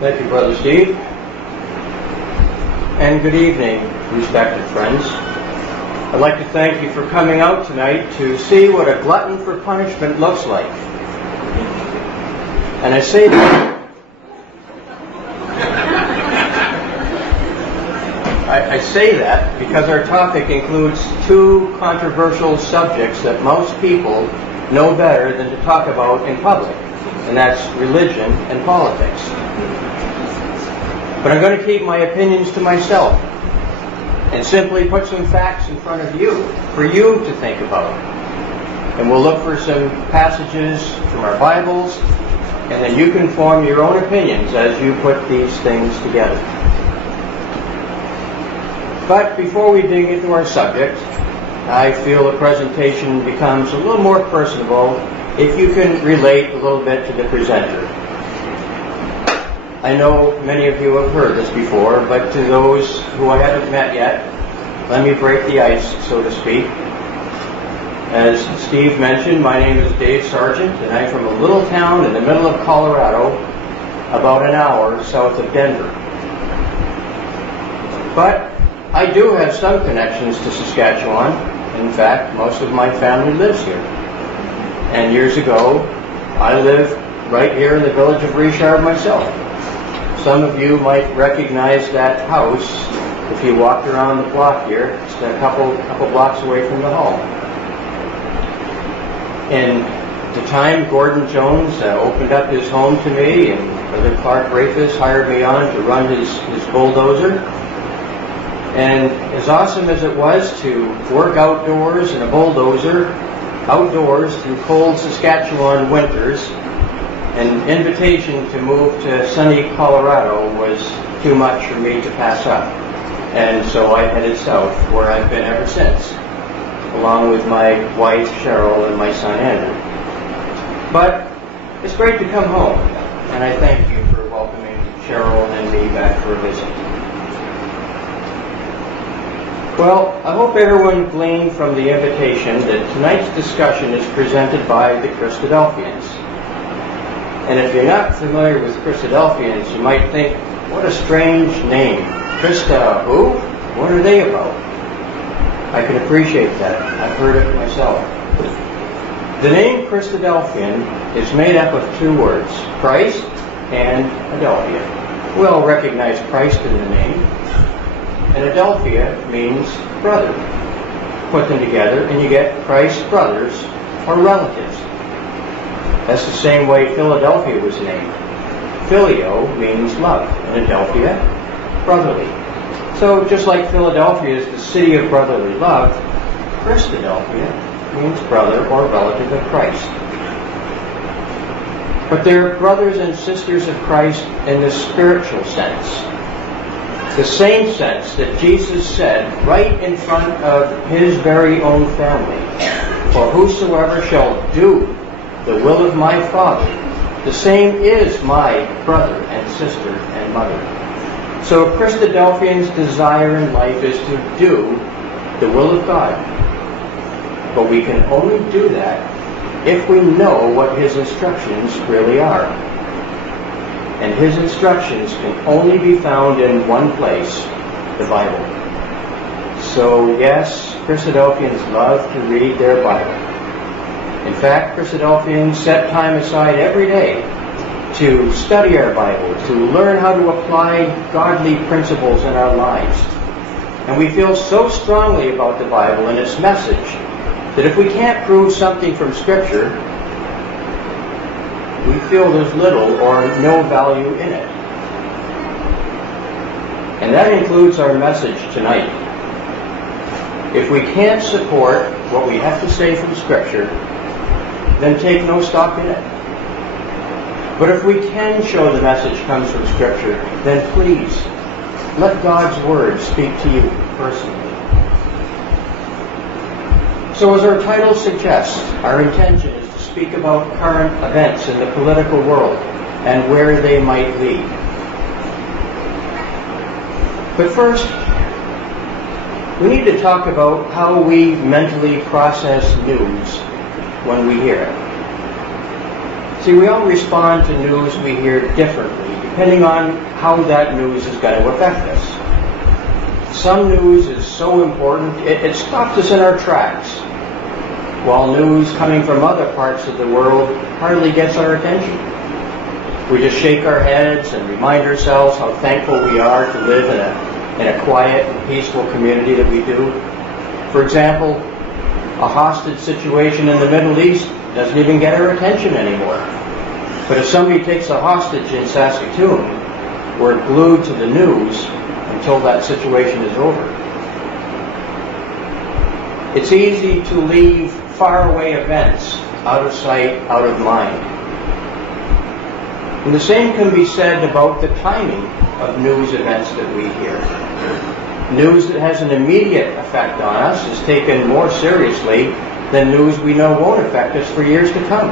Thank you, Brother Steve. And good evening, respected friends. I'd like to thank you for coming out tonight to see what a glutton for punishment looks like. And I say that I say that because our topic includes two controversial subjects that most people know better than to talk about in public, and that's religion and politics. But I'm going to keep my opinions to myself and simply put some facts in front of you for you to think about. And we'll look for some passages from our Bibles, and then you can form your own opinions as you put these things together. But before we dig into our subject, I feel the presentation becomes a little more personable if you can relate a little bit to the presenter. I know many of you have heard this before, but to those who I haven't met yet, let me break the ice, so to speak. As Steve mentioned, my name is Dave Sargent, and I'm from a little town in the middle of Colorado, about an hour south of Denver. But I do have some connections to Saskatchewan. In fact, most of my family lives here. And years ago, I lived right here in the village of Richard myself. Some of you might recognize that house if you walked around the block here. It's a couple blocks away from the hall. In the time Gordon Jones opened up his home to me, and Brother Clark Rafus hired me on to run his bulldozer. And as awesome as it was to work outdoors in a bulldozer, outdoors through cold Saskatchewan winters, an invitation to move to sunny Colorado was too much for me to pass up. And so I headed south, where I've been ever since, along with my wife Cheryl and my son Andrew. But it's great to come home, and I thank you for welcoming Cheryl and me back for a visit. Well, I hope everyone gleaned from the invitation that tonight's discussion is presented by the Christadelphians. And if you're not familiar with Christadelphians, you might think, what a strange name. Christa who? What are they about? I can appreciate that. I've heard it myself. The name Christadelphian is made up of two words, Christ and Adelphia. We all recognize Christ in the name. And Adelphia means brother. Put them together and you get Christ's brothers or relatives. That's the same way Philadelphia was named. Phileo means love, and Adelphia, brotherly. So just like Philadelphia is the city of brotherly love, Christadelphia means brother or relative of Christ. But they're brothers and sisters of Christ in the spiritual sense. The same sense that Jesus said right in front of his very own family, "For whosoever shall do the will of my Father, the same is my brother and sister and mother." So Christadelphians' desire in life is to do the will of God. But we can only do that if we know what his instructions really are. And his instructions can only be found in one place, the Bible. So yes, Christadelphians love to read their Bible. In fact, Christadelphians set time aside every day to study our Bible, to learn how to apply godly principles in our lives. And we feel so strongly about the Bible and its message that if we can't prove something from Scripture, we feel there's little or no value in it. And that includes our message tonight. If we can't support what we have to say from Scripture, then take no stock in it. But if we can show the message comes from Scripture, then please, let God's Word speak to you personally. So as our title suggests, our intention is to speak about current events in the political world and where they might lead. But first, we need to talk about how we mentally process news when we hear it. See, we all respond to news we hear differently, depending on how that news is going to affect us. Some news is so important, it stops us in our tracks, while news coming from other parts of the world hardly gets our attention. We just shake our heads and remind ourselves how thankful we are to live in a quiet and peaceful community that we do. For example, a hostage situation in the Middle East doesn't even get our attention anymore. But if somebody takes a hostage in Saskatoon, we're glued to the news until that situation is over. It's easy to leave faraway events out of sight, out of mind. And the same can be said about the timing of news events that we hear. News that has an immediate effect on us is taken more seriously than news we know won't affect us for years to come.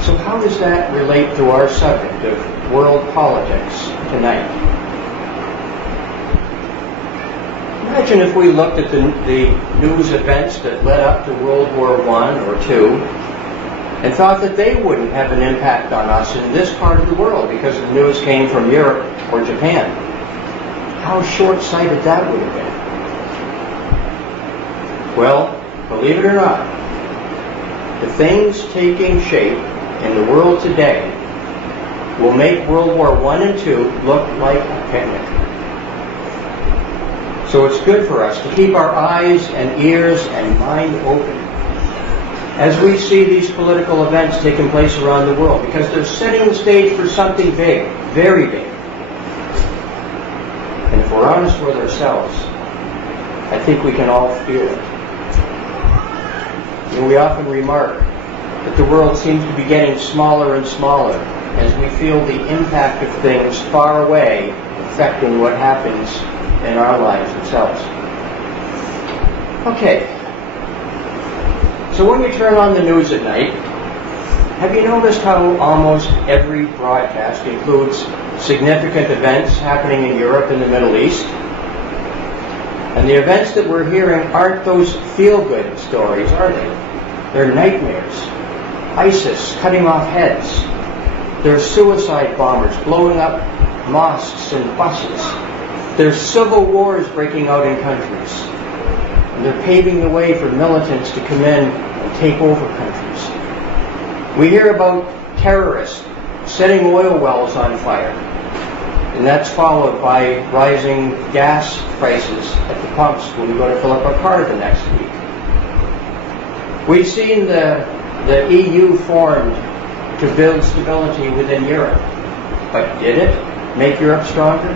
So how does that relate to our subject of world politics tonight? Imagine if we looked at the news events that led up to World War I or II and thought that they wouldn't have an impact on us in this part of the world because the news came from Europe or Japan. How short-sighted that would have been. Well, believe it or not, the things taking shape in the world today will make World War I and II look like a picnic. So it's good for us to keep our eyes and ears and mind open as we see these political events taking place around the world, because they're setting the stage for something big, very big. And if we're honest with ourselves, I think we can all feel it. And we often remark that the world seems to be getting smaller and smaller as we feel the impact of things far away affecting what happens in our lives themselves. Okay. So when you turn on the news at night, have you noticed how almost every broadcast includes significant events happening in Europe and the Middle East? And the events that we're hearing aren't those feel-good stories, are they? They're nightmares. ISIS cutting off heads. There's suicide bombers blowing up mosques and buses. There's civil wars breaking out in countries. And they're paving the way for militants to come in and take over countries. We hear about terrorists setting oil wells on fire. And that's followed by rising gas prices at the pumps when we go to fill up our car the next week. We've seen the EU formed to build stability within Europe. But did it make Europe stronger?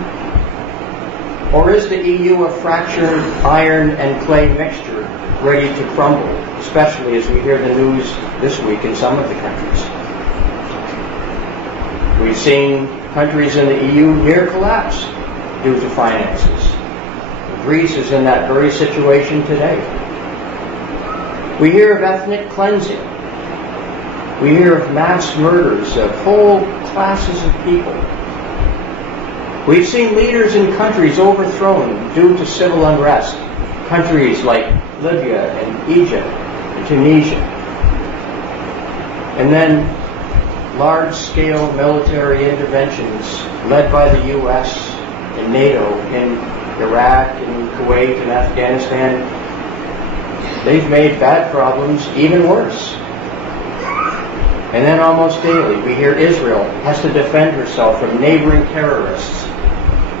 Or is the EU a fractured iron and clay mixture ready to crumble, especially as we hear the news this week in some of the countries? We've seen countries in the EU near collapse due to finances. Greece is in that very situation today. We hear of ethnic cleansing. We hear of mass murders of whole classes of people. We've seen leaders in countries overthrown due to civil unrest. Countries like Libya and Egypt and Tunisia. And then large-scale military interventions led by the U.S. and NATO in Iraq and Kuwait and Afghanistan. They've made bad problems even worse. And then almost daily we hear Israel has to defend herself from neighboring terrorists,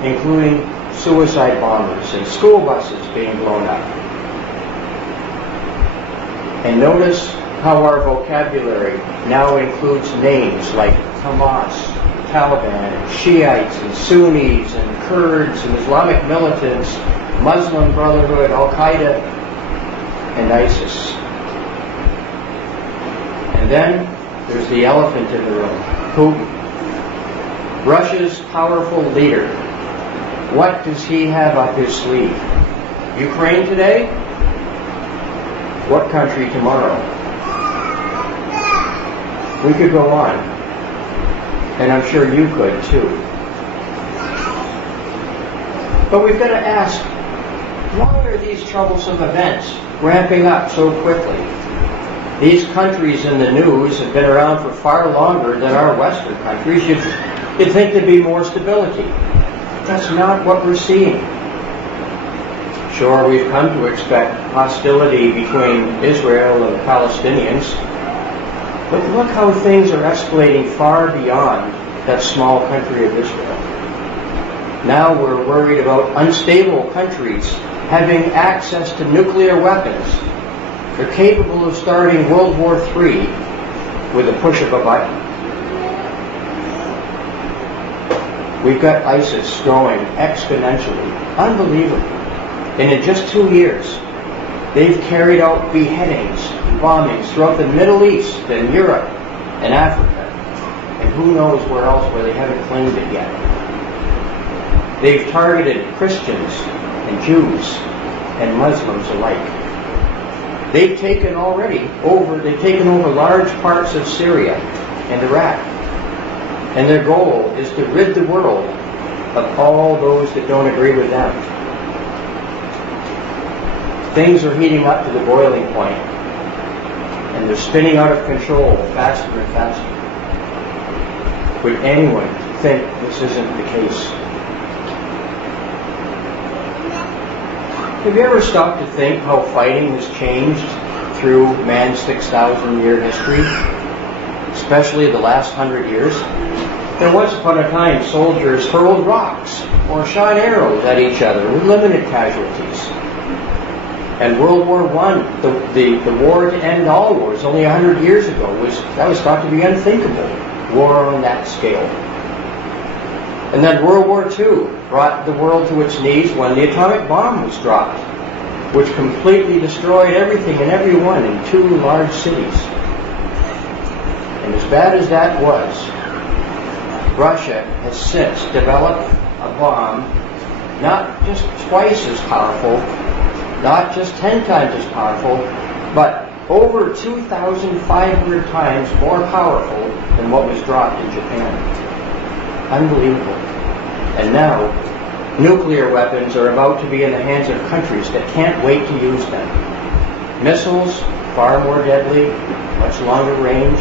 including suicide bombers and school buses being blown up. And notice how our vocabulary now includes names like Hamas, Taliban, Shiites and Sunnis and Kurds and Islamic militants, Muslim Brotherhood, Al-Qaeda, and ISIS. And then there's the elephant in the room, Putin, Russia's powerful leader. What does he have up his sleeve? Ukraine today? What country tomorrow? We could go on, and I'm sure you could too. But we've got to ask, why are these troublesome events ramping up so quickly? These countries in the news have been around for far longer than our Western countries. You'd think there'd be more stability. That's not what we're seeing. Sure, we've come to expect hostility between Israel and the Palestinians, but look how things are escalating far beyond that small country of Israel. Now we're worried about unstable countries having access to nuclear weapons. They're capable of starting World War III with a push of a button. We've got ISIS growing exponentially, unbelievably. And in just 2 years, they've carried out beheadings and bombings throughout the Middle East and Europe and Africa. And who knows where else where they haven't claimed it yet. They've targeted Christians and Jews and Muslims alike. They've taken over large parts of Syria and Iraq. And their goal is to rid the world of all those that don't agree with them. Things are heating up to the boiling point, and they're spinning out of control faster and faster. Would anyone think this isn't the case? Have you ever stopped to think how fighting has changed through man's 6,000-year history, especially the last 100 years? There once upon a time, soldiers hurled rocks or shot arrows at each other with limited casualties. And World War I, the war to end all wars, only 100 years ago, was thought to be unthinkable. War on that scale. And then World War II brought the world to its knees when the atomic bomb was dropped, which completely destroyed everything and everyone in 2 large cities. And as bad as that was, Russia has since developed a bomb not just twice as powerful, not just 10 times as powerful, but over 2,500 times more powerful than what was dropped in Japan. Unbelievable. And now, nuclear weapons are about to be in the hands of countries that can't wait to use them. Missiles, far more deadly, much longer range,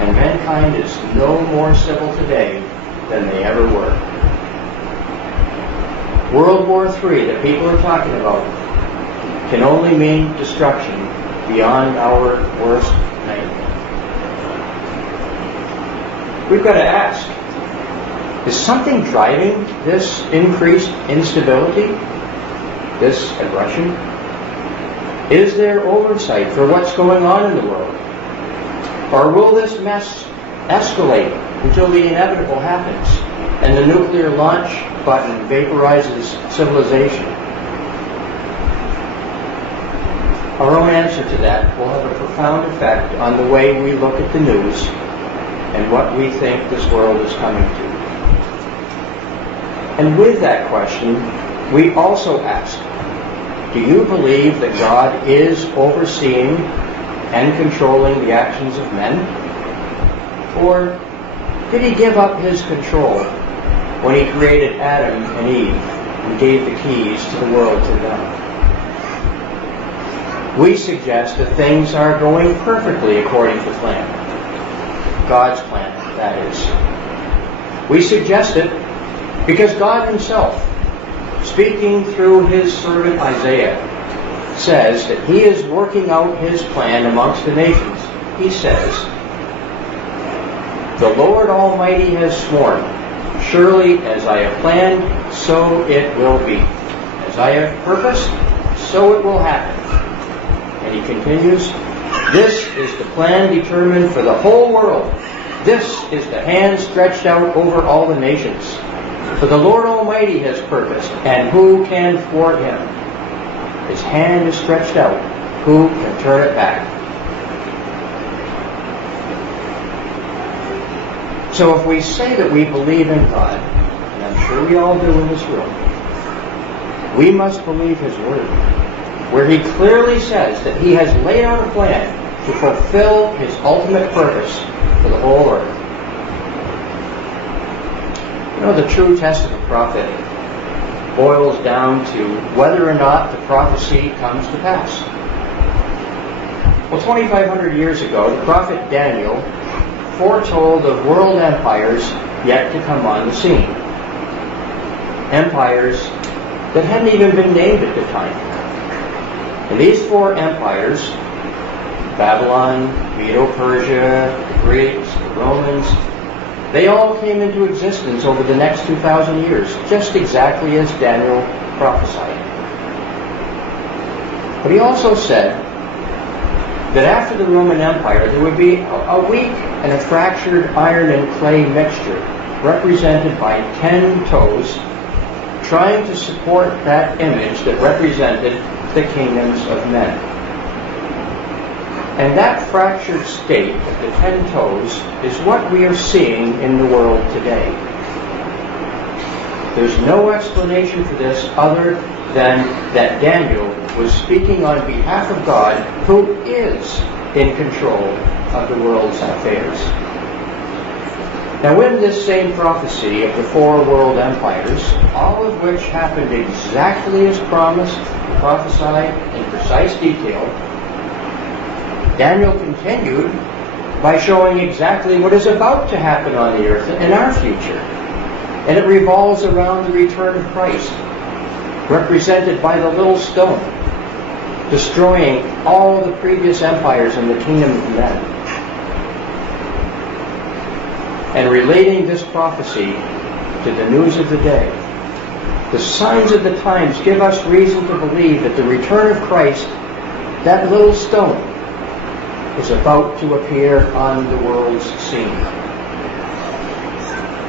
and mankind is no more civil today than they ever were. World War III that people are talking about can only mean destruction beyond our worst nightmare. We've got to ask, is something driving this increased instability, this aggression? Is there oversight for what's going on in the world? Or will this mess escalate until the inevitable happens and the nuclear launch button vaporizes civilization? Our own answer to that will have a profound effect on the way we look at the news and what we think this world is coming to. And with that question, we also ask, do you believe that God is overseeing and controlling the actions of men? Or did he give up his control when he created Adam and Eve and gave the keys to the world to them? We suggest that things are going perfectly according to plan. God's plan, that is. We suggest it because God himself, speaking through his servant Isaiah, says that he is working out his plan amongst the nations. He says, "The Lord Almighty has sworn, surely as I have planned, so it will be. As I have purposed, so it will happen." And he continues, "This is the plan determined for the whole world. This is the hand stretched out over all the nations. For the Lord Almighty has purposed, and who can thwart him? His hand is stretched out, who can turn it back?" So if we say that we believe in God, and I'm sure we all do in this room, we must believe his word, where he clearly says that he has laid out a plan to fulfill his ultimate purpose for the whole earth. You know, the true test of a prophet boils down to whether or not the prophecy comes to pass. Well, 2,500 years ago, the prophet Daniel foretold of world empires yet to come on the scene. Empires that hadn't even been named at the time. And these four empires, Babylon, Medo-Persia, the Greeks, the Romans, they all came into existence over the next 2,000 years, just exactly as Daniel prophesied. But he also said that after the Roman Empire, there would be a weak and a fractured iron and clay mixture represented by 10 toes trying to support that image that represented the kingdoms of men. And that fractured state of the 10 toes is what we are seeing in the world today. There's no explanation for this other than that Daniel was speaking on behalf of God, who is in control of the world's affairs. Now, in this same prophecy of the four world empires, all of which happened exactly as promised, prophesied in precise detail, Daniel continued by showing exactly what is about to happen on the earth in our future. And it revolves around the return of Christ, represented by the little stone, destroying all the previous empires in the kingdom of men. And relating this prophecy to the news of the day, the signs of the times give us reason to believe that the return of Christ, that little stone, is about to appear on the world's scene.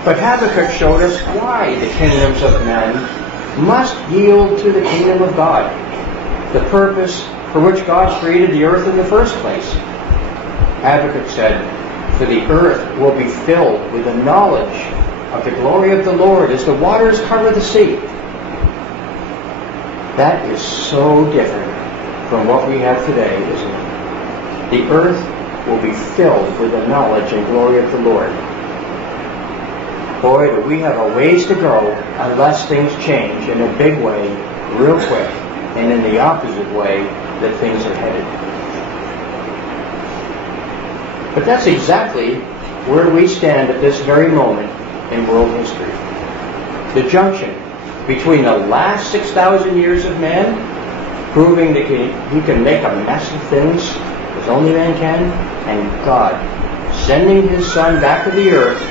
But Habakkuk showed us why the kingdoms of men must yield to the kingdom of God, the purpose for which God created the earth in the first place. Habakkuk said, "For the earth will be filled with the knowledge of the glory of the Lord as the waters cover the sea." That is so different from what we have today, isn't it? The earth will be filled with the knowledge and glory of the Lord. Boy, do we have a ways to go unless things change in a big way, real quick, and in the opposite way that things are headed. But that's exactly where we stand at this very moment in world history. The junction between the last 6,000 years of man, proving that he can make a mess of things as only man can, and God sending his Son back to the earth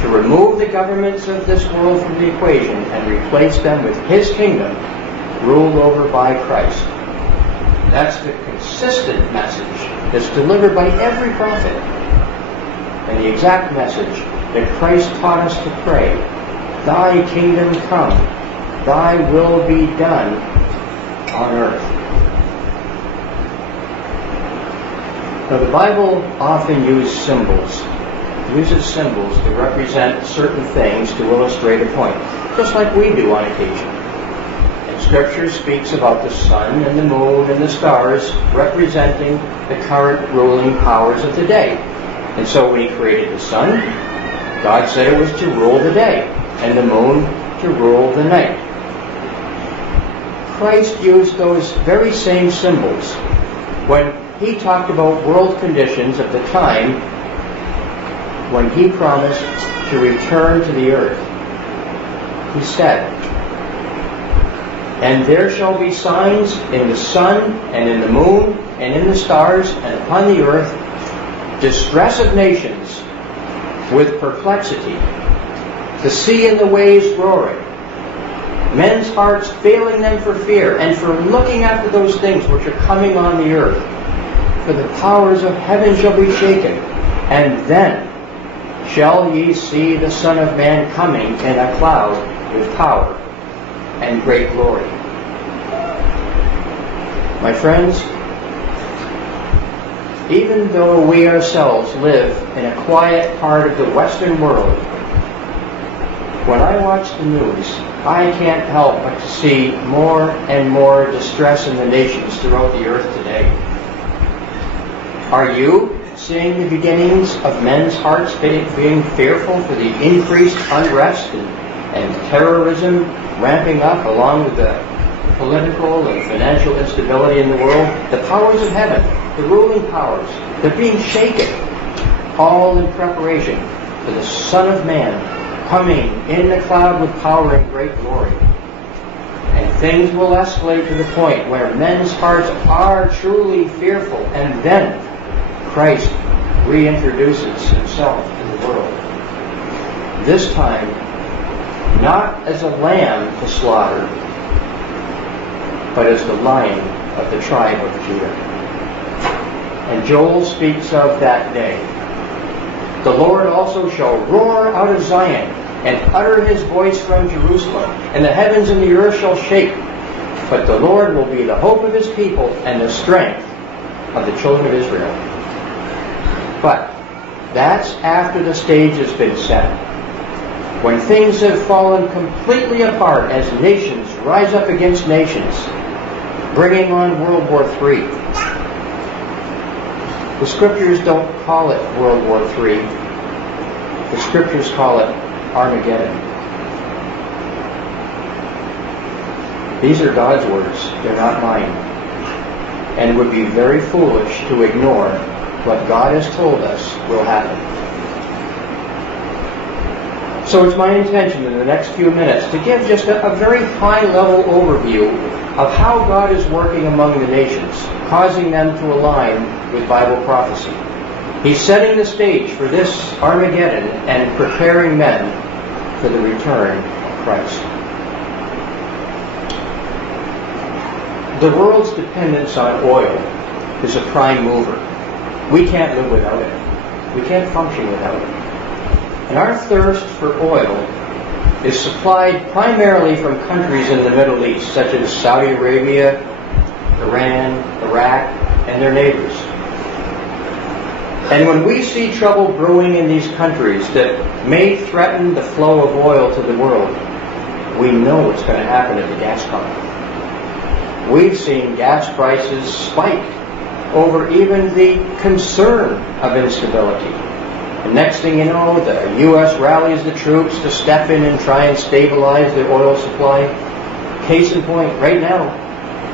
to remove the governments of this world from the equation and replace them with his kingdom, ruled over by Christ. That's the consistent message that's delivered by every prophet. And the exact message that Christ taught us to pray, "Thy kingdom come, thy will be done on earth." Now, the Bible often uses symbols to represent certain things to illustrate a point, just like we do on occasion. And Scripture speaks about the sun and the moon and the stars representing the current ruling powers of the day. And so when he created the sun, God said it was to rule the day, and the moon to rule the night. Christ used those very same symbols when he talked about world conditions of the time when he promised to return to the earth. He said, "And there shall be signs in the sun and in the moon and in the stars and upon the earth, distress of nations with perplexity, the sea and the waves roaring, men's hearts failing them for fear and for looking after those things which are coming on the earth. For the powers of heaven shall be shaken, and then shall ye see the Son of Man coming in a cloud with power and great glory." My friends, even though we ourselves live in a quiet part of the Western world, when I watch the news, I can't help but to see more and more distress in the nations throughout the earth today. Are you seeing the beginnings of men's hearts being fearful for the increased unrest and terrorism ramping up along with the political and financial instability in the world, the powers of heaven, the ruling powers, they're being shaken, all in preparation for the Son of Man coming in the cloud with power and great glory. And things will escalate to the point where men's hearts are truly fearful, and then Christ reintroduces himself to the world. This time, not as a lamb to slaughter, but as the Lion of the tribe of Judah. And Joel speaks of that day. The Lord also shall roar out of Zion, and utter his voice from Jerusalem, and the heavens and the earth shall shake. But the Lord will be the hope of his people, and the strength of the children of Israel. But that's after the stage has been set. When things have fallen completely apart as nations rise up against nations, bringing on World War III. The Scriptures don't call it World War III. The Scriptures call it Armageddon. These are God's words. They're not mine. And it would be very foolish to ignore what God has told us will happen. So it's my intention in the next few minutes to give just a very high-level overview of how God is working among the nations, causing them to align with Bible prophecy. He's setting the stage for this Armageddon and preparing men for the return of Christ. The world's dependence on oil is a prime mover. We can't live without it. We can't function without it. And our thirst for oil is supplied primarily from countries in the Middle East, such as Saudi Arabia, Iran, Iraq, and their neighbors. And when we see trouble brewing in these countries that may threaten the flow of oil to the world, we know what's going to happen at the gas pump. We've seen gas prices spike over even the concern of instability. The next thing you know, the U.S. rallies the troops to step in and try and stabilize the oil supply. Case in point, right now,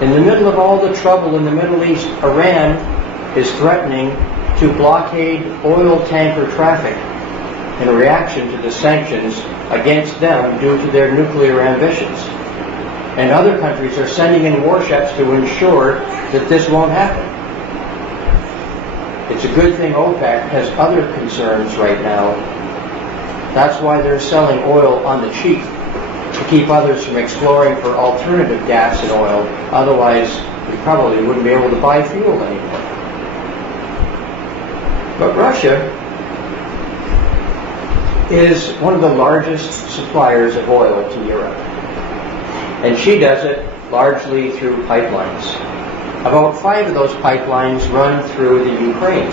in the middle of all the trouble in the Middle East, Iran is threatening to blockade oil tanker traffic in reaction to the sanctions against them due to their nuclear ambitions. And other countries are sending in warships to ensure that this won't happen. It's a good thing OPEC has other concerns right now. That's why they're selling oil on the cheap, to keep others from exploring for alternative gas and oil. Otherwise, we probably wouldn't be able to buy fuel anymore. But Russia is one of the largest suppliers of oil to Europe. And she does it largely through pipelines. About 5 of those pipelines run through the Ukraine.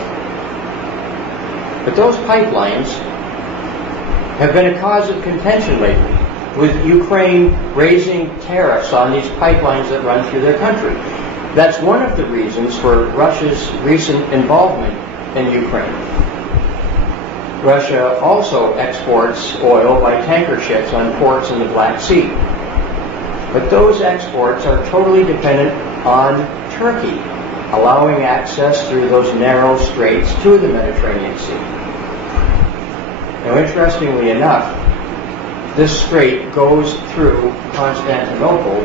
But those pipelines have been a cause of contention lately, with Ukraine raising tariffs on these pipelines that run through their country. That's one of the reasons for Russia's recent involvement in Ukraine. Russia also exports oil by tanker ships on ports in the Black Sea. But those exports are totally dependent on Turkey, allowing access through those narrow straits to the Mediterranean Sea. Now, interestingly enough, this strait goes through Constantinople,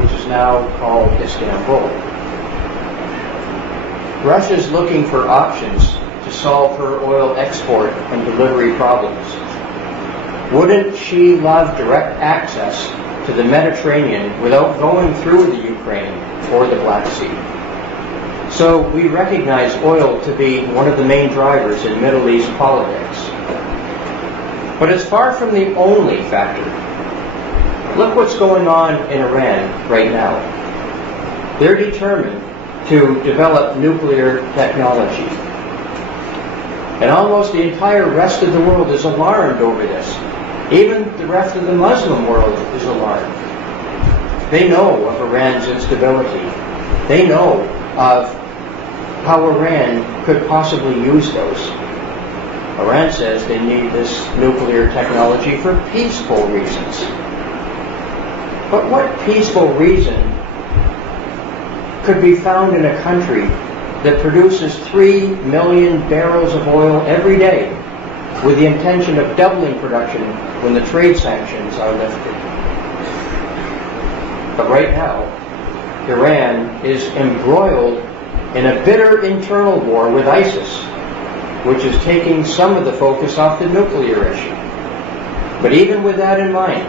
which is now called Istanbul. Russia is looking for options to solve her oil export and delivery problems. Wouldn't she love direct access to the Mediterranean without going through the Ukraine or the Black Sea? So we recognize oil to be one of the main drivers in Middle East politics. But it's far from the only factor. Look what's going on in Iran right now. They're determined to develop nuclear technology. And almost the entire rest of the world is alarmed over this. Even the rest of the Muslim world is alarmed. They know of Iran's instability. They know of how Iran could possibly use those. Iran says they need this nuclear technology for peaceful reasons. But what peaceful reason could be found in a country that produces 3 million barrels of oil every day with the intention of doubling production when the trade sanctions are lifted? But right now, Iran is embroiled in a bitter internal war with ISIS, which is taking some of the focus off the nuclear issue. But even with that in mind,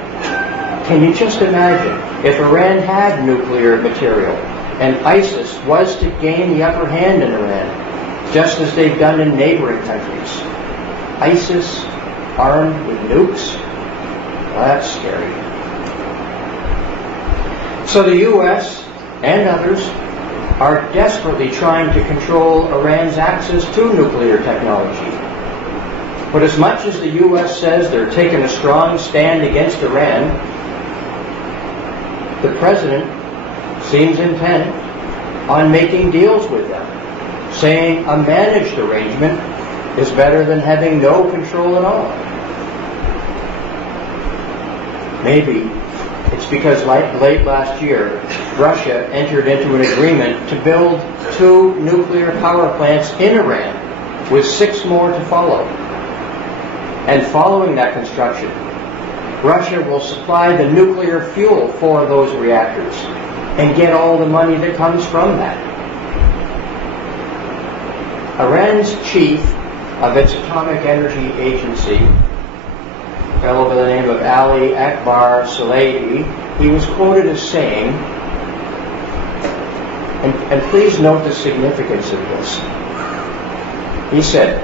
can you just imagine if Iran had nuclear material and ISIS was to gain the upper hand in Iran, just as they've done in neighboring countries? ISIS armed with nukes? Well, that's scary. So the U.S. and others are desperately trying to control Iran's access to nuclear technology. But as much as the U.S. says they're taking a strong stand against Iran, the president seems intent on making deals with them, saying a managed arrangement is better than having no control at all. Maybe it's because late last year, Russia entered into an agreement to build 2 nuclear power plants in Iran, with 6 more to follow. And following that construction, Russia will supply the nuclear fuel for those reactors and get all the money that comes from that. Iran's chief of its atomic energy agency, a fellow by the name of Ali Akbar Salehi, he was quoted as saying, and please note the significance of this, he said,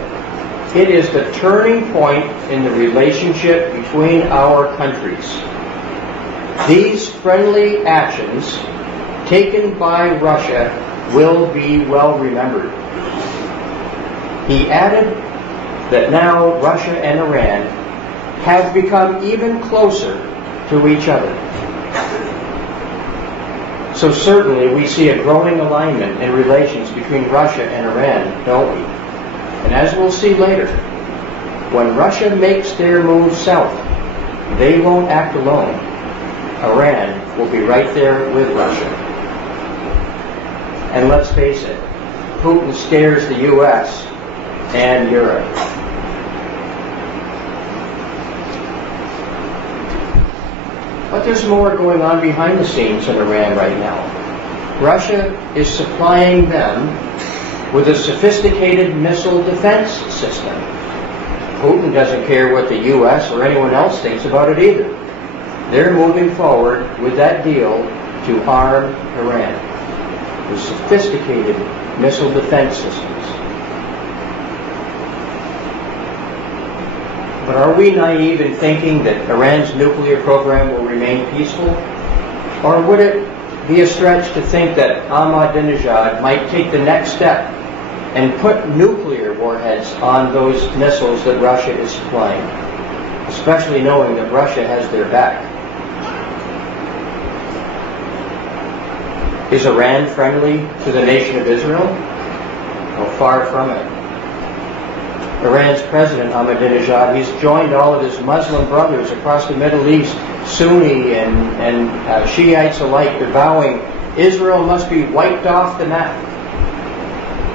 "It is the turning point in the relationship between our countries. These friendly actions taken by Russia will be well remembered." He added that now Russia and Iran have become even closer to each other. So certainly we see a growing alignment in relations between Russia and Iran, don't we? And as we'll see later, when Russia makes their move south, they won't act alone. Iran will be right there with Russia. And let's face it, Putin scares the U.S. and Europe. But there's more going on behind the scenes in Iran right now. Russia is supplying them with a sophisticated missile defense system. Putin doesn't care what the U.S. or anyone else thinks about it either. They're moving forward with that deal to arm Iran with sophisticated missile defense systems. But are we naive in thinking that Iran's nuclear program will remain peaceful? Or would it be a stretch to think that Ahmadinejad might take the next step and put nuclear warheads on those missiles that Russia is supplying, especially knowing that Russia has their back? Is Iran friendly to the nation of Israel? Well, far from it. Iran's president, Ahmadinejad, he's joined all of his Muslim brothers across the Middle East, Sunni and Shiites alike, vowing Israel must be wiped off the map.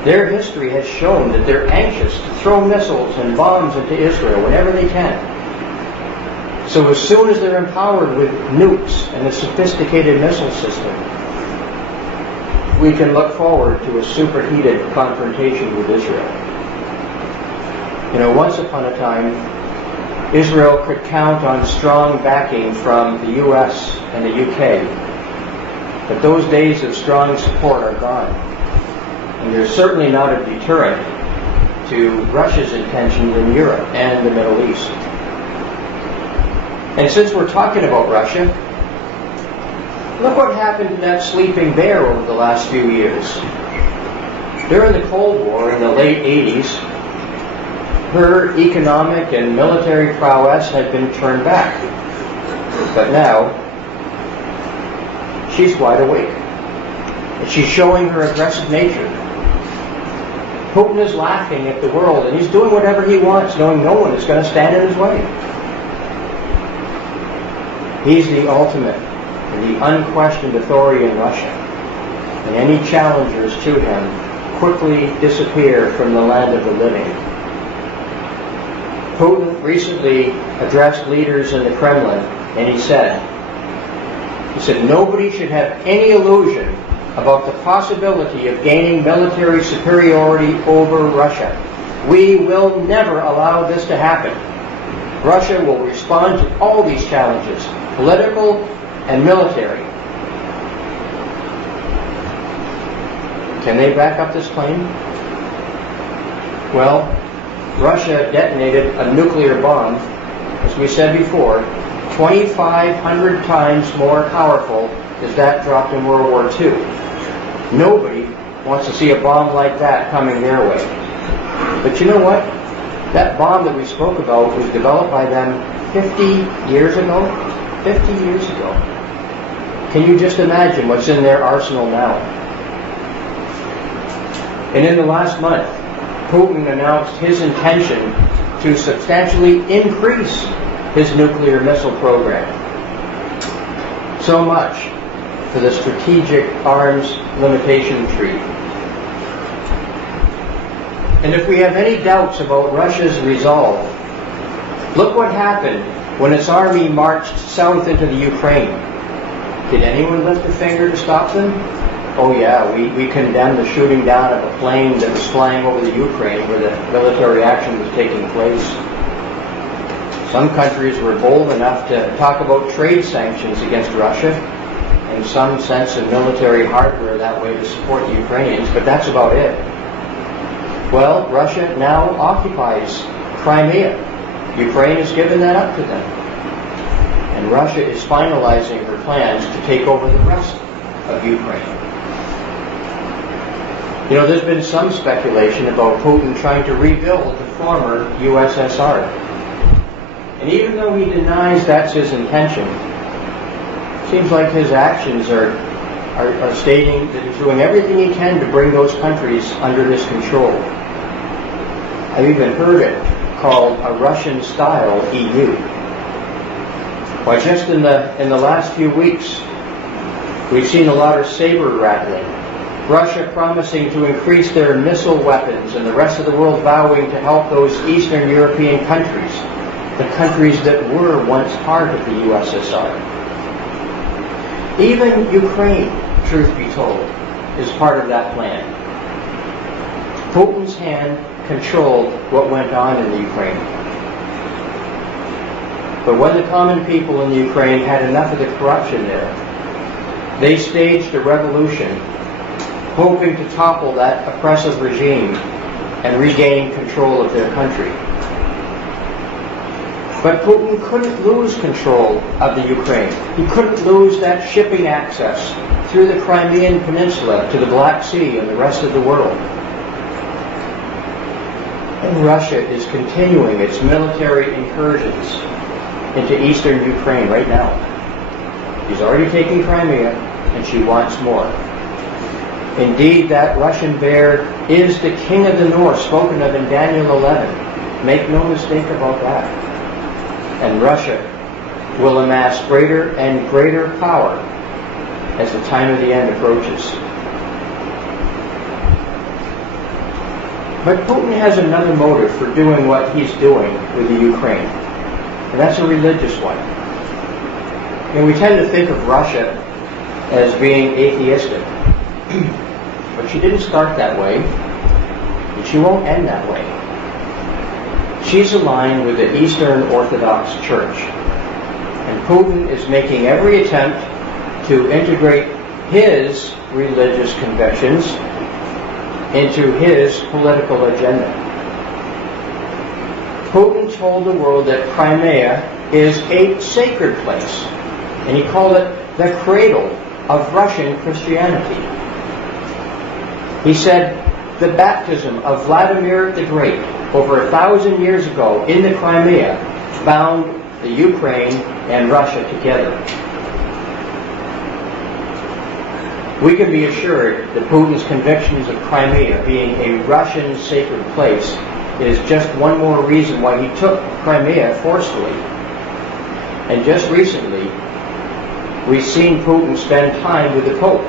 Their history has shown that they're anxious to throw missiles and bombs into Israel whenever they can. So as soon as they're empowered with nukes and a sophisticated missile system, we can look forward to a superheated confrontation with Israel. You know, once upon a time, Israel could count on strong backing from the U.S. and the U.K. But those days of strong support are gone. And they're certainly not a deterrent to Russia's intentions in Europe and the Middle East. And since we're talking about Russia, look what happened to that sleeping bear over the last few years. During the Cold War in the late 80s, her economic and military prowess had been turned back. But now, she's wide awake. And she's showing her aggressive nature. Putin is laughing at the world, and he's doing whatever he wants, knowing no one is going to stand in his way. He's the ultimate and the unquestioned authority in Russia, and any challengers to him quickly disappear from the land of the living. Putin recently addressed leaders in the Kremlin, and he said, nobody should have any illusion about the possibility of gaining military superiority over Russia. We will never allow this to happen. Russia will respond to all these challenges, political and military. Can they back up this claim? Well, Russia detonated a nuclear bomb, as we said before, 2,500 times more powerful as that dropped in World War II. Nobody wants to see a bomb like that coming their way. But you know what? That bomb that we spoke about was developed by them 50 years ago. 50 years ago. Can you just imagine what's in their arsenal now? And in the last month, Putin announced his intention to substantially increase his nuclear missile program. So much for the Strategic Arms Limitation Treaty. And if we have any doubts about Russia's resolve, look what happened when its army marched south into the Ukraine. Did anyone lift a finger to stop them? Oh yeah, we condemned the shooting down of a plane that was flying over the Ukraine where the military action was taking place. Some countries were bold enough to talk about trade sanctions against Russia and some sense of military hardware that way to support the Ukrainians, but that's about it. Well, Russia now occupies Crimea. Ukraine has given that up to them. And Russia is finalizing her plans to take over the rest of Ukraine. You know, there's been some speculation about Putin trying to rebuild the former USSR. And even though he denies that's his intention, it seems like his actions are stating that he's doing everything he can to bring those countries under his control. I've even heard it called a Russian-style EU. Why, just in the last few weeks, we've seen a lot of saber rattling. Russia promising to increase their missile weapons, and the rest of the world vowing to help those Eastern European countries, the countries that were once part of the USSR. Even Ukraine, truth be told, is part of that plan. Putin's hand controlled what went on in the Ukraine. But when the common people in the Ukraine had enough of the corruption there, they staged a revolution, hoping to topple that oppressive regime and regain control of their country. But Putin couldn't lose control of the Ukraine. He couldn't lose that shipping access through the Crimean Peninsula to the Black Sea and the rest of the world. And Russia is continuing its military incursions into eastern Ukraine right now. She's already taken Crimea, and she wants more. Indeed, that Russian bear is the king of the north spoken of in Daniel 11. Make no mistake about that. And Russia will amass greater and greater power as the time of the end approaches. But Putin has another motive for doing what he's doing with the Ukraine, and that's a religious one. And we tend to think of Russia as being atheistic. But she didn't start that way, and she won't end that way. She's aligned with the Eastern Orthodox Church, and Putin is making every attempt to integrate his religious convictions into his political agenda. Putin told the world that Crimea is a sacred place, and he called it the cradle of Russian Christianity. He said the baptism of Vladimir the Great over 1,000 years ago in the Crimea bound the Ukraine and Russia together. We can be assured that Putin's convictions of Crimea being a Russian sacred place is just one more reason why he took Crimea forcefully. And just recently, We've seen Putin spend time with the Pope,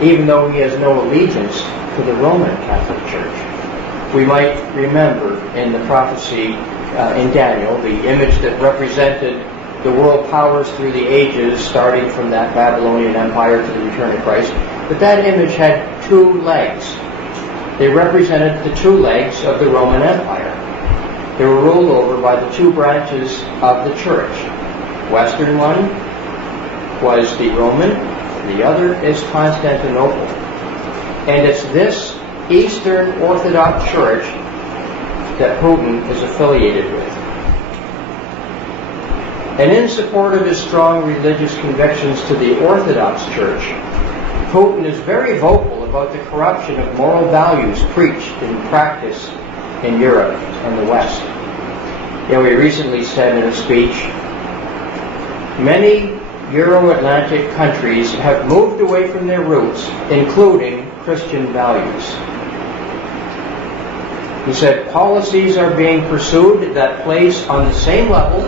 even though he has no allegiance to the Roman Catholic Church. We might remember in the prophecy in Daniel, the image that represented the world powers through the ages, starting from that Babylonian Empire to the return of Christ, that image had two legs. They represented the two legs of the Roman Empire. They were ruled over by the two branches of the church. Western one was the Roman, the other is Constantinople. And it's this Eastern Orthodox Church that Putin is affiliated with. And in support of his strong religious convictions to the Orthodox Church, Putin is very vocal about the corruption of moral values preached and practiced in Europe and the West. He recently said in a speech, many Euro-Atlantic countries have moved away from their roots, including Christian values. He said, policies are being pursued that place on the same level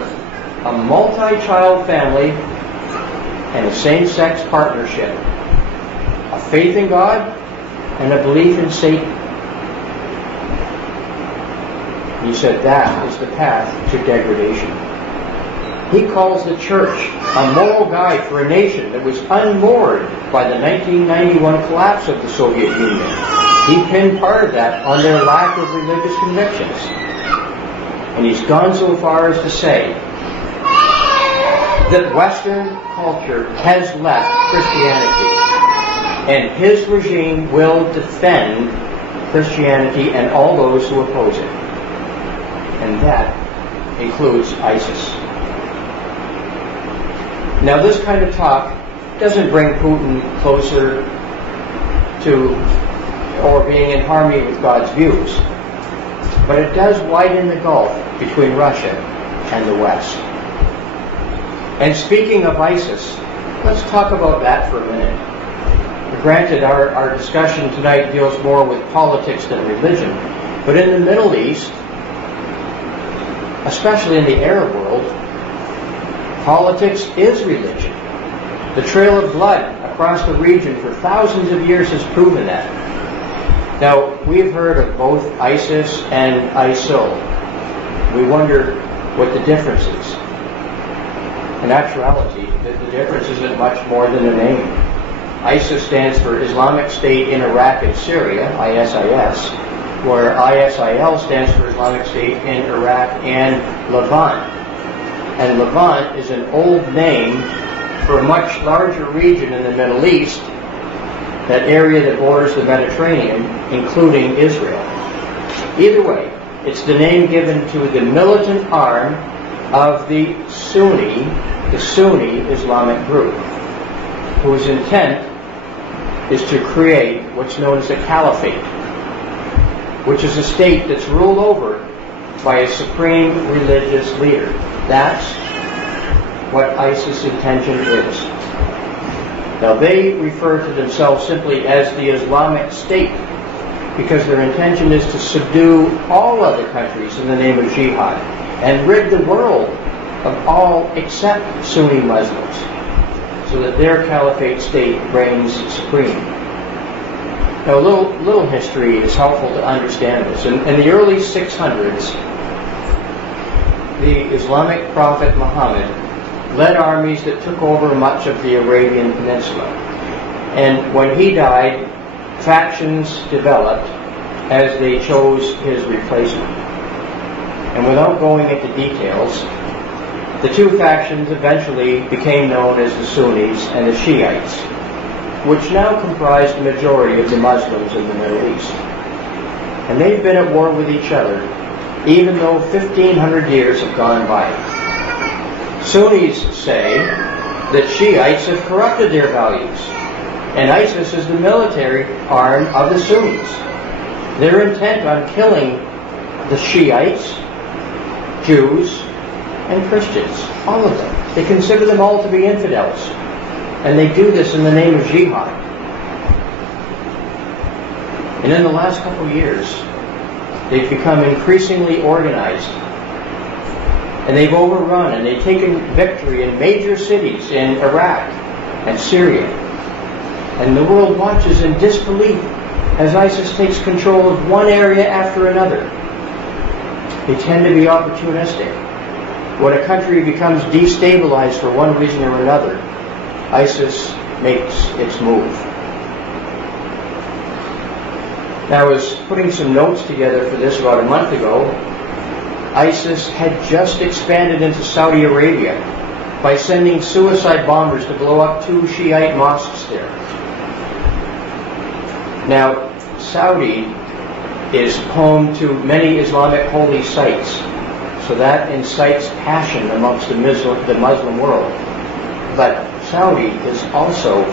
a multi-child family and a same-sex partnership, a faith in God and a belief in Satan. He said that is the path to degradation. He calls the church a moral guide for a nation that was unmoored by the 1991 collapse of the Soviet Union. He pinned part of that on their lack of religious convictions. And he's gone so far as to say that Western culture has left Christianity, and his regime will defend Christianity and all those who oppose it. And that includes ISIS. Now, this kind of talk doesn't bring Putin closer to or being in harmony with God's views, but it does widen the gulf between Russia and the West. And speaking of ISIS, let's talk about that for a minute. Granted, our discussion tonight deals more with politics than religion, but in the Middle East, especially in the Arab world, politics is religion. The trail of blood across the region for thousands of years has proven that. Now, we've heard of both ISIS and ISIL. We wonder what the difference is. In actuality, the difference isn't much more than a name. ISIS stands for Islamic State in Iraq and Syria, ISIS, where ISIL stands for Islamic State in Iraq and Levant. And Levant is an old name for a much larger region in the Middle East, that area that borders the Mediterranean, including Israel. Either way, it's the name given to the militant arm of the Sunni Islamic group, whose intent is to create what's known as a caliphate, which is a state that's ruled over by a supreme religious leader. That's what ISIS' intention is. Now, they refer to themselves simply as the Islamic State because their intention is to subdue all other countries in the name of jihad and rid the world of all except Sunni Muslims, so that their caliphate state reigns supreme. Now, a little history is helpful to understand this. In the early 600s, the Islamic prophet Muhammad led armies that took over much of the Arabian Peninsula. And when he died, factions developed as they chose his replacement. And without going into details, the two factions eventually became known as the Sunnis and the Shiites, which now comprise the majority of the Muslims in the Middle East. And they've been at war with each other, even though 1,500 years have gone by. Sunnis say that Shiites have corrupted their values, and ISIS is the military arm of the Sunnis. They're intent on killing the Shiites, Jews, and Christians, all of them. They consider them all to be infidels, and they do this in the name of jihad. And in the last couple of years, they've become increasingly organized, and they've overrun and they've taken victory in major cities in Iraq and Syria. And the world watches in disbelief as ISIS takes control of one area after another. They tend to be opportunistic. When a country becomes destabilized for one reason or another, ISIS makes its move. Now, I was putting some notes together for this about a month ago. ISIS had just expanded into Saudi Arabia by sending suicide bombers to blow up 2 Shiite mosques there. Now, Saudi is home to many Islamic holy sites, so that incites passion amongst the Muslim world. But Saudi is also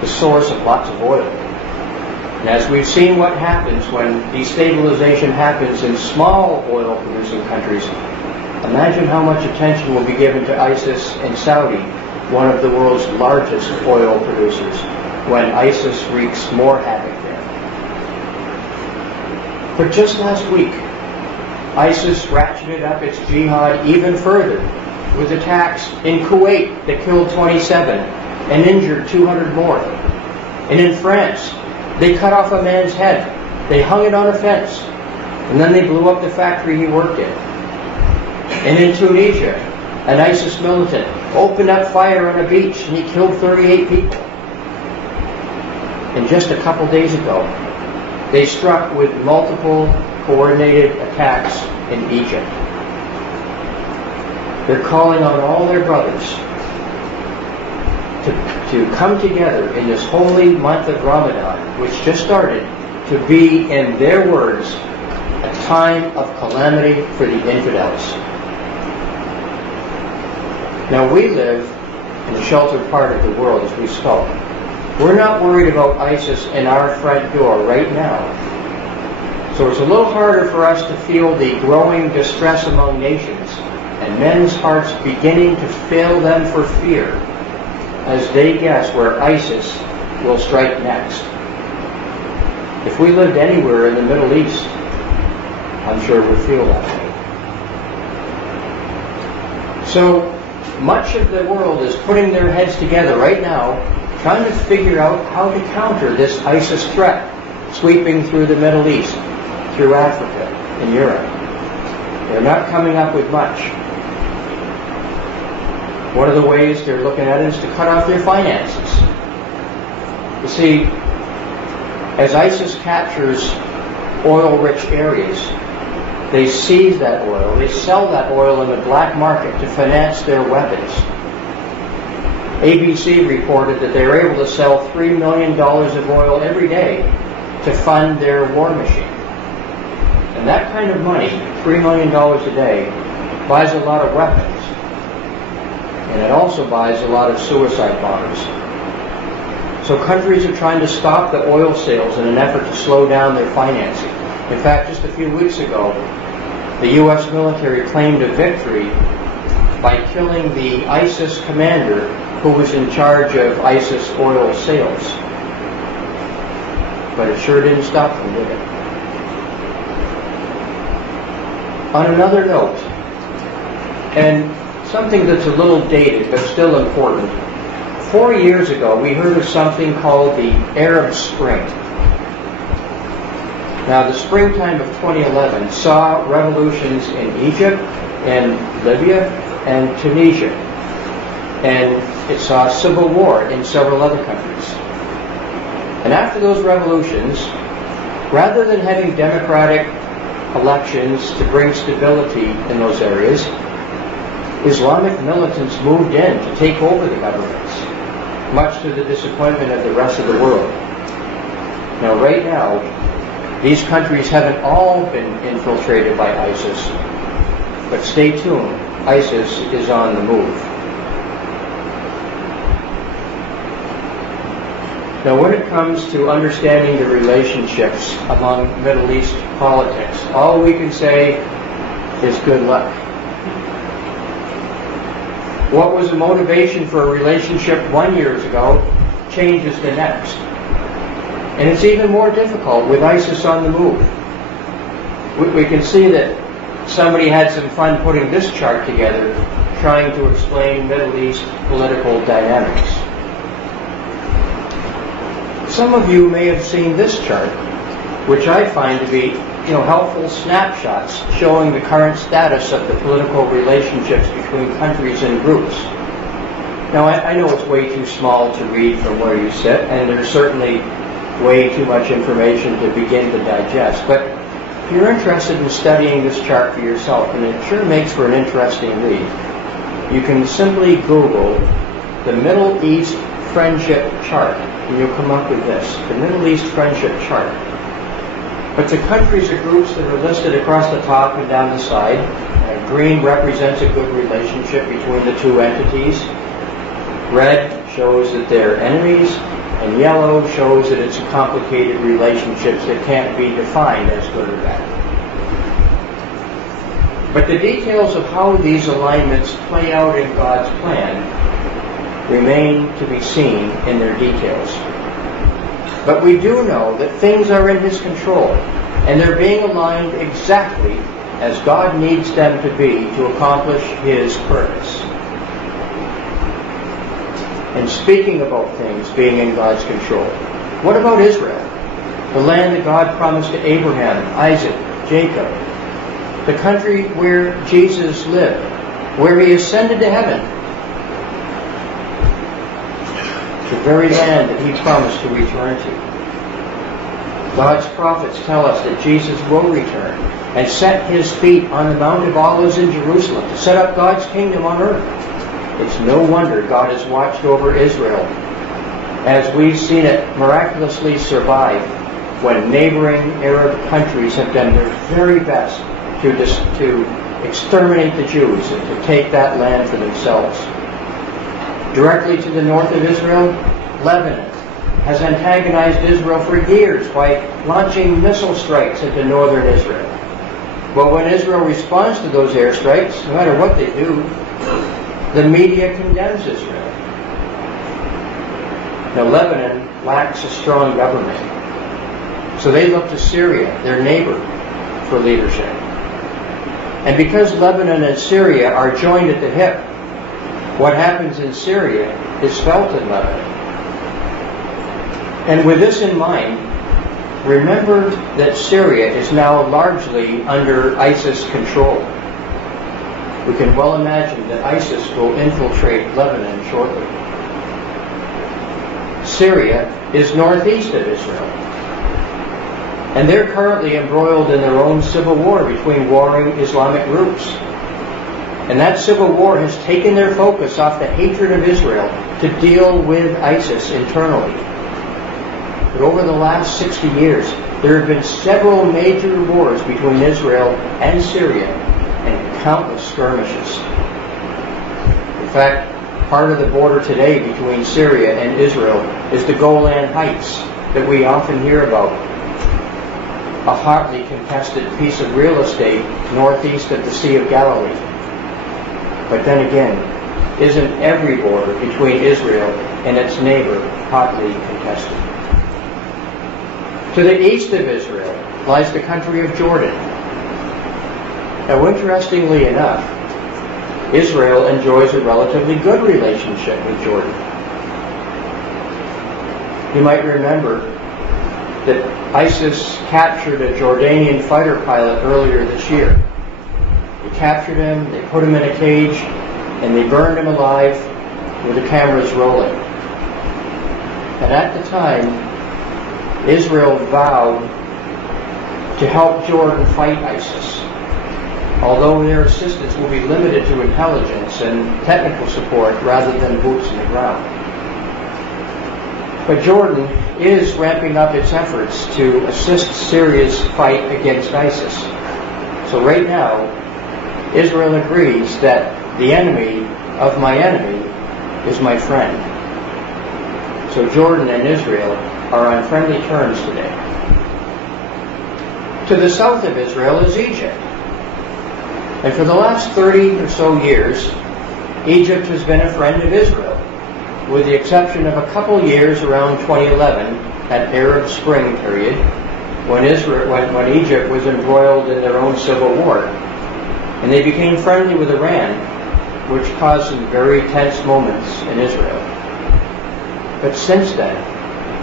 the source of lots of oil. And as we've seen what happens when destabilization happens in small oil-producing countries, imagine how much attention will be given to ISIS in Saudi, one of the world's largest oil producers, when ISIS wreaks more havoc there. But just last week, ISIS ratcheted up its jihad even further with attacks in Kuwait that killed 27 and injured 200 more. And in France, they cut off a man's head. They hung it on a fence. And then they blew up the factory he worked in. And in Tunisia, an ISIS militant opened up fire on a beach and he killed 38 people. And just a couple days ago, they struck with multiple coordinated attacks in Egypt. They're calling on all their brothers to come together in this holy month of Ramadan, which just started, to be, in their words, a time of calamity for the infidels. Now, we live in a sheltered part of the world, as we spoke. We're not worried about ISIS in our front door right now. So it's a little harder for us to feel the growing distress among nations and men's hearts beginning to fail them for fear as they guess where ISIS will strike next. If we lived anywhere in the Middle East, I'm sure we'd feel that way. So much of the world is putting their heads together right now, trying to figure out how to counter this ISIS threat sweeping through the Middle East, through Africa and Europe. They're not coming up with much. One of the ways they're looking at it is to cut off their finances. You see, as ISIS captures oil-rich areas, they seize that oil, they sell that oil in the black market to finance their weapons. ABC reported that they were able to sell $3 million of oil every day to fund their war machine. And that kind of money, $3 million a day, buys a lot of weapons. And it also buys a lot of suicide bombers. So countries are trying to stop the oil sales in an effort to slow down their financing. In fact, just a few weeks ago, the U.S. military claimed a victory by killing the ISIS commander who was in charge of ISIS oil sales. But it sure didn't stop them, did it? On another note, and something that's a little dated but still important, 4 years ago we heard of something called the Arab Spring. Now, the springtime of 2011 saw revolutions in Egypt and Libya and Tunisia. And it saw civil war in several other countries. And after those revolutions, rather than having democratic elections to bring stability in those areas, Islamic militants moved in to take over the governments, much to the disappointment of the rest of the world. Now, right now, these countries haven't all been infiltrated by ISIS, but stay tuned, ISIS is on the move. Now, when it comes to understanding the relationships among Middle East politics, all we can say is good luck. What was the motivation for a relationship 1 year ago changes the next. And it's even more difficult with ISIS on the move. We can see that somebody had some fun putting this chart together, trying to explain Middle East political dynamics. Some of you may have seen this chart, which I find to be helpful snapshots showing the current status of the political relationships between countries and groups. Now, I know it's way too small to read from where you sit, and there's certainly way too much information to begin to digest, but if you're interested in studying this chart for yourself, and it sure makes for an interesting read, you can simply Google the Middle East Friendship Chart, and you'll come up with this, the Middle East Friendship Chart. But the countries or groups that are listed across the top and down the side, green represents a good relationship between the two entities. Red shows that they're enemies, and yellow shows that it's a complicated relationship that can't be defined as good or bad. But the details of how these alignments play out in God's plan remain to be seen in their details. But we do know that things are in His control, and they're being aligned exactly as God needs them to be to accomplish His purpose. And speaking about things being in God's control, what about Israel? The land that God promised to Abraham, Isaac, Jacob. The country where Jesus lived, where He ascended to heaven. The very land that He promised to return to. God's prophets tell us that Jesus will return and set His feet on the Mount of Olives in Jerusalem to set up God's kingdom on earth. It's no wonder God has watched over Israel as we've seen it miraculously survive when neighboring Arab countries have done their very best to exterminate the Jews and to take that land for themselves. Directly to the north of Israel, Lebanon has antagonized Israel for years by launching missile strikes into northern Israel. But when Israel responds to those airstrikes, no matter what they do, the media condemns Israel. Now, Lebanon lacks a strong government, so they look to Syria, their neighbor, for leadership. And because Lebanon and Syria are joined at the hip, what happens in Syria is felt in Lebanon. And with this in mind, remember that Syria is now largely under ISIS control. We can well imagine that ISIS will infiltrate Lebanon shortly. Syria is northeast of Israel. And they're currently embroiled in their own civil war between warring Islamic groups. And that civil war has taken their focus off the hatred of Israel to deal with ISIS internally. But over the last 60 years, there have been several major wars between Israel and Syria, and countless skirmishes. In fact, part of the border today between Syria and Israel is the Golan Heights that we often hear about. A hotly contested piece of real estate northeast of the Sea of Galilee. But then again, isn't every border between Israel and its neighbor hotly contested? To the east of Israel lies the country of Jordan. Now, interestingly enough, Israel enjoys a relatively good relationship with Jordan. You might remember that ISIS captured a Jordanian fighter pilot earlier this year. They captured him, they put him in a cage, and they burned him alive with the cameras rolling. And at the time, Israel vowed to help Jordan fight ISIS, although their assistance will be limited to intelligence and technical support rather than boots on the ground. But Jordan is ramping up its efforts to assist Syria's fight against ISIS. So right now, Israel agrees that the enemy of my enemy is my friend. So Jordan and Israel are on friendly terms today. To the south of Israel is Egypt. And for the last 30 or so years, Egypt has been a friend of Israel, with the exception of a couple years around 2011, that Arab Spring period, when Egypt was embroiled in their own civil war. And they became friendly with Iran, which caused some very tense moments in Israel. But since then,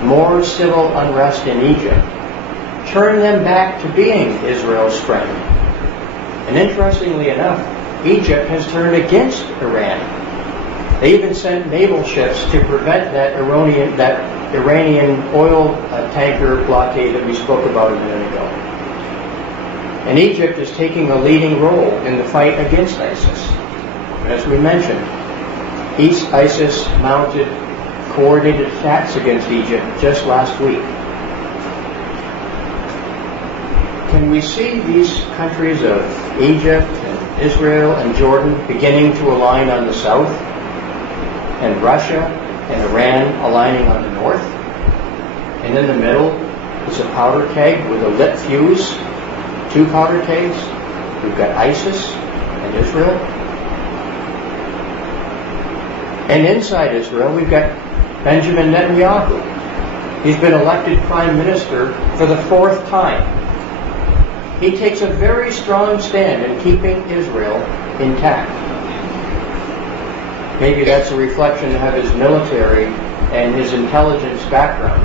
more civil unrest in Egypt, turned them back to being Israel's friend. And interestingly enough, Egypt has turned against Iran. They even sent naval ships to prevent that Iranian oil tanker blockade that we spoke about a minute ago. And Egypt is taking a leading role in the fight against ISIS. As we mentioned, ISIS mounted coordinated attacks against Egypt just last week. Can we see these countries of Egypt and Israel and Jordan beginning to align on the south, and Russia and Iran aligning on the north? And in the middle is a powder keg with a lit fuse, 2 powder kegs. We've got ISIS and Israel. And inside Israel, we've got Benjamin Netanyahu. He's been elected prime minister for the 4th time. He takes a very strong stand in keeping Israel intact. Maybe that's a reflection of his military and his intelligence background.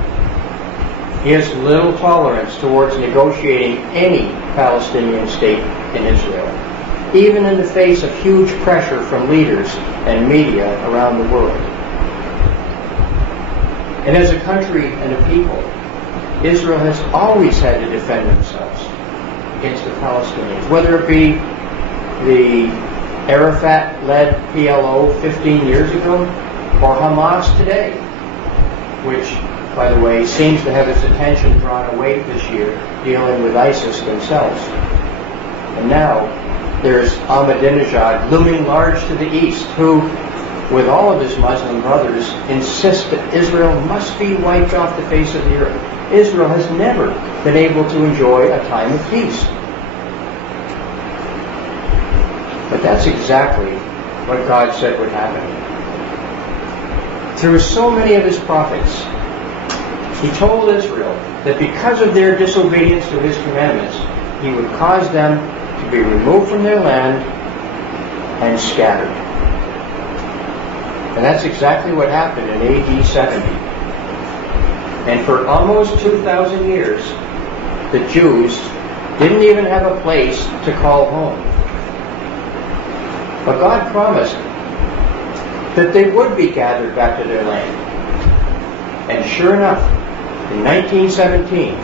He has little tolerance towards negotiating any Palestinian state in Israel, even in the face of huge pressure from leaders and media around the world. And as a country and a people, Israel has always had to defend themselves against the Palestinians, whether it be the Arafat-led PLO 15 years ago or Hamas today, which, by the way, seems to have its attention drawn away this year dealing with ISIS themselves. And now there's Ahmadinejad looming large to the east, who, with all of his Muslim brothers, insists that Israel must be wiped off the face of the earth. Israel has never been able to enjoy a time of peace. But that's exactly what God said would happen. Through so many of his prophets, he told Israel that because of their disobedience to his commandments, he would cause them to be removed from their land and scattered. And that's exactly what happened in AD 70. And for almost 2,000 years, the Jews didn't even have a place to call home. But God promised that they would be gathered back to their land. And sure enough, in 1917,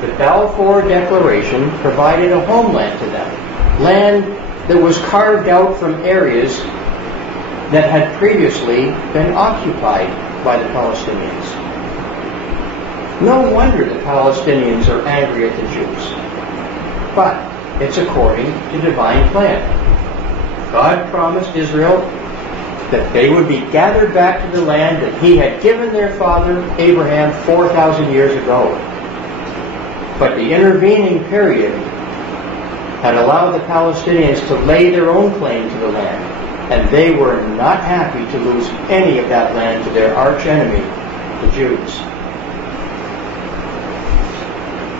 the Balfour Declaration provided a homeland to them, land that was carved out from areas that had previously been occupied by the Palestinians. No wonder the Palestinians are angry at the Jews. But it's according to divine plan. God promised Israel that they would be gathered back to the land that he had given their father Abraham 4,000 years ago. But the intervening period had allowed the Palestinians to lay their own claim to the land, and they were not happy to lose any of that land to their archenemy, the Jews.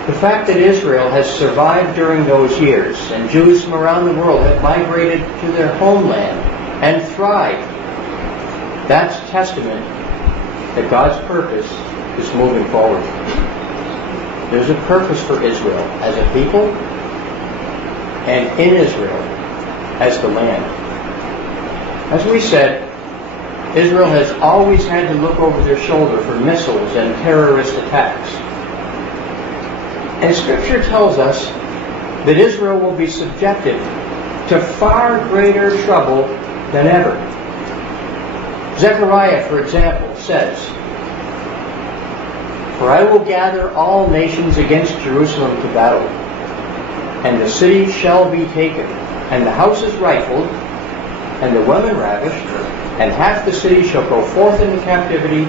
The fact that Israel has survived during those years, and Jews from around the world have migrated to their homeland and thrived, that's testament that God's purpose is moving forward. There's a purpose for Israel as a people, and in Israel as the land. As we said, Israel has always had to look over their shoulder for missiles and terrorist attacks. And Scripture tells us that Israel will be subjected to far greater trouble than ever. Zechariah, for example, says, "For I will gather all nations against Jerusalem to battle, and the city shall be taken, and the houses rifled, and the women ravished, and half the city shall go forth into captivity,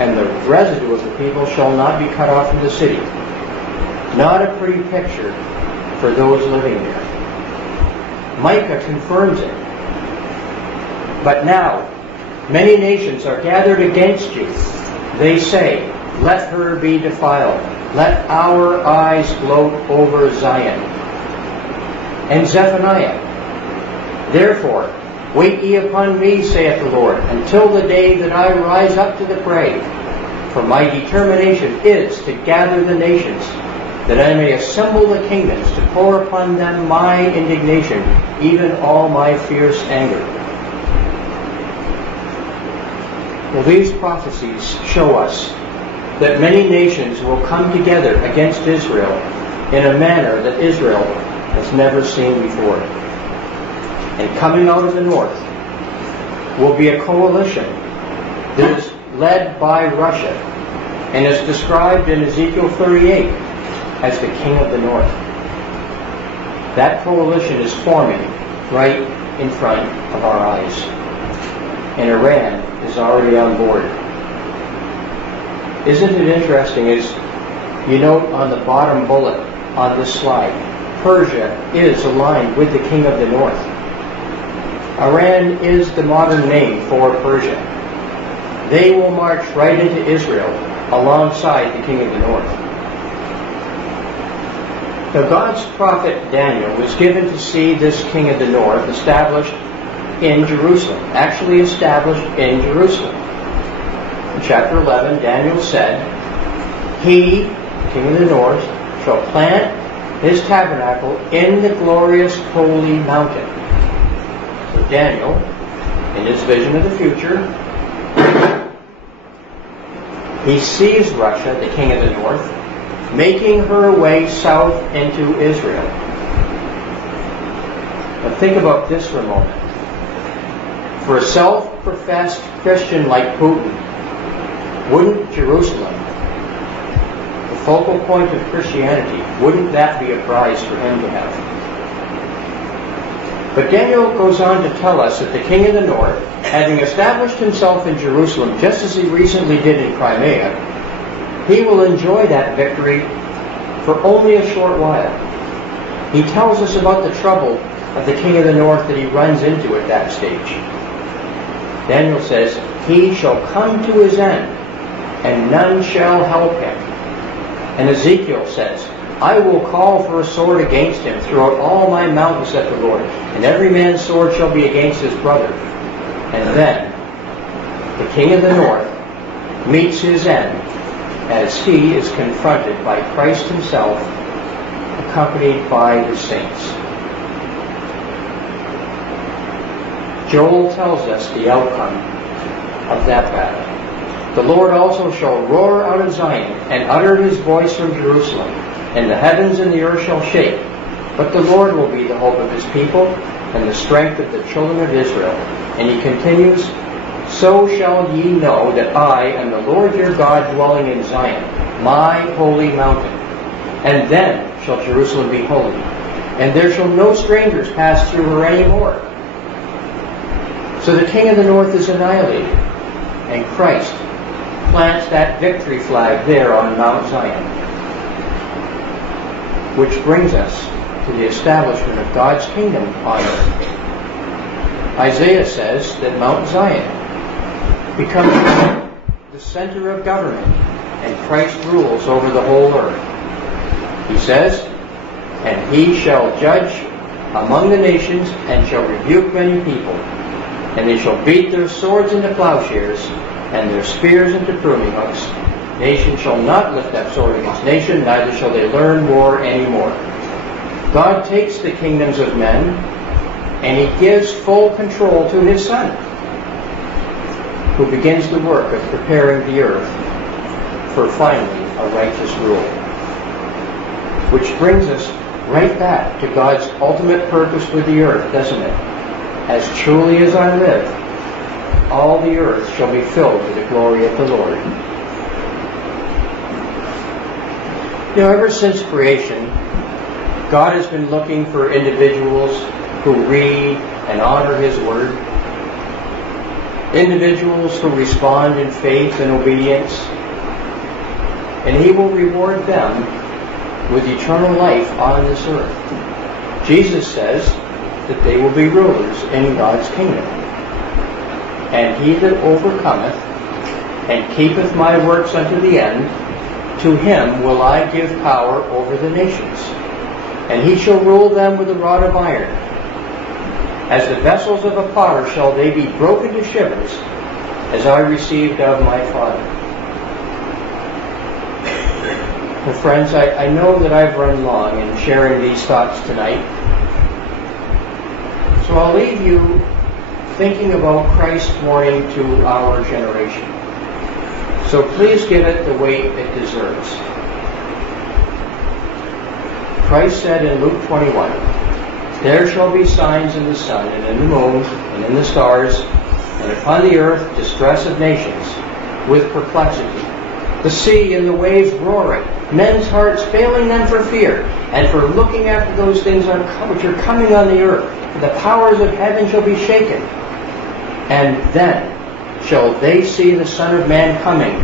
and the residue of the people shall not be cut off from the city." Not a pretty picture for those living there. Micah confirms it. "But now, many nations are gathered against you. They say, 'Let her be defiled. Let our eyes gloat over Zion.'" And Zephaniah, "Therefore, wait ye upon me, saith the Lord, until the day that I rise up to the prey. For my determination is to gather the nations, that I may assemble the kingdoms, to pour upon them my indignation, even all my fierce anger. Well, these prophecies show us that many nations will come together against Israel in a manner that Israel has never seen before. And coming out of the north will be a coalition that is led by Russia and is described in Ezekiel 38 as the king of the north. That coalition is forming right in front of our eyes. And Iran is already on board. Isn't it interesting, as you note on the bottom bullet on this slide, Persia is aligned with the king of the north. Iran is the modern name for Persia. They will march right into Israel alongside the king of the north. Now, God's prophet Daniel was given to see this king of the north established in Jerusalem, actually established in Jerusalem. In chapter 11, Daniel said, "He, king of the north, shall plant his tabernacle in the glorious holy mountain." So Daniel, in his vision of the future, he sees Russia, the king of the north, making her way south into Israel. Now think about this for a moment. For a self-professed Christian like Putin, wouldn't Jerusalem, the focal point of Christianity, wouldn't that be a prize for him to have? But Daniel goes on to tell us that the king of the north, having established himself in Jerusalem, just as he recently did in Crimea, he will enjoy that victory for only a short while. He tells us about the trouble of the king of the north that he runs into at that stage. Daniel says, "He shall come to his end, and none shall help him." And Ezekiel says, "I will call for a sword against him throughout all my mountains," saith the Lord, "and every man's sword shall be against his brother." And then the king of the north meets his end as he is confronted by Christ himself, accompanied by his saints. Joel tells us the outcome of that battle. "The Lord also shall roar out of Zion, and utter his voice from Jerusalem, and the heavens and the earth shall shake. But the Lord will be the hope of his people, and the strength of the children of Israel." And he continues, "So shall ye know that I am the Lord your God, dwelling in Zion, my holy mountain. And then shall Jerusalem be holy, and there shall no strangers pass through her any more." So the king of the north is annihilated, and Christ plants that victory flag there on Mount Zion. Which brings us to the establishment of God's kingdom on earth. Isaiah says that Mount Zion becomes the center of government, and Christ rules over the whole earth. He says, "And he shall judge among the nations, and shall rebuke many people. And they shall beat their swords into plowshares, and their spears into pruning hooks. Nation shall not lift up sword against nation, neither shall they learn war any more." God takes the kingdoms of men, and he gives full control to his Son, who begins the work of preparing the earth for finally a righteous rule. Which brings us right back to God's ultimate purpose with the earth, doesn't it? "As truly as I live, all the earth shall be filled with the glory of the Lord." You know, ever since creation, God has been looking for individuals who read and honor his word, individuals who respond in faith and obedience, and he will reward them with eternal life on this earth. Jesus says that they will be rulers in God's kingdom. "And he that overcometh and keepeth my works unto the end, to him will I give power over the nations. And he shall rule them with a rod of iron. As the vessels of a potter shall they be broken to shivers, as I received of my Father." And friends, I know that I've run long in sharing these thoughts tonight. So I'll leave you thinking about Christ's warning to our generation. So please give it the weight it deserves. Christ said in Luke 21, "There shall be signs in the sun and in the moon and in the stars, and upon the earth distress of nations with perplexity, the sea and the waves roaring, men's hearts failing them for fear, and for looking after those things which are coming on the earth. The powers of heaven shall be shaken. And then shall they see the Son of Man coming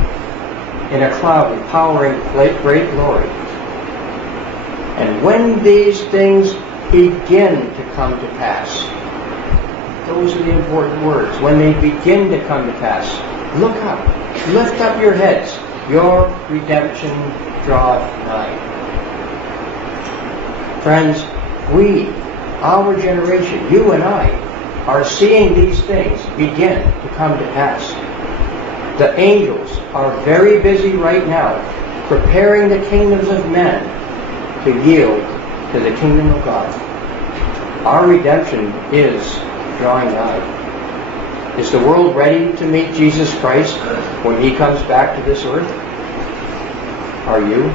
in a cloud with power and great glory. And when these things begin to come to pass," those are the important words. When they begin to come to pass, look up, lift up your heads. Your redemption draweth nigh. Friends, we, our generation, you and I, are seeing these things begin to come to pass. The angels are very busy right now preparing the kingdoms of men to yield to the kingdom of God. Our redemption is drawing nigh. Is the world ready to meet Jesus Christ when He comes back to this earth? Are you?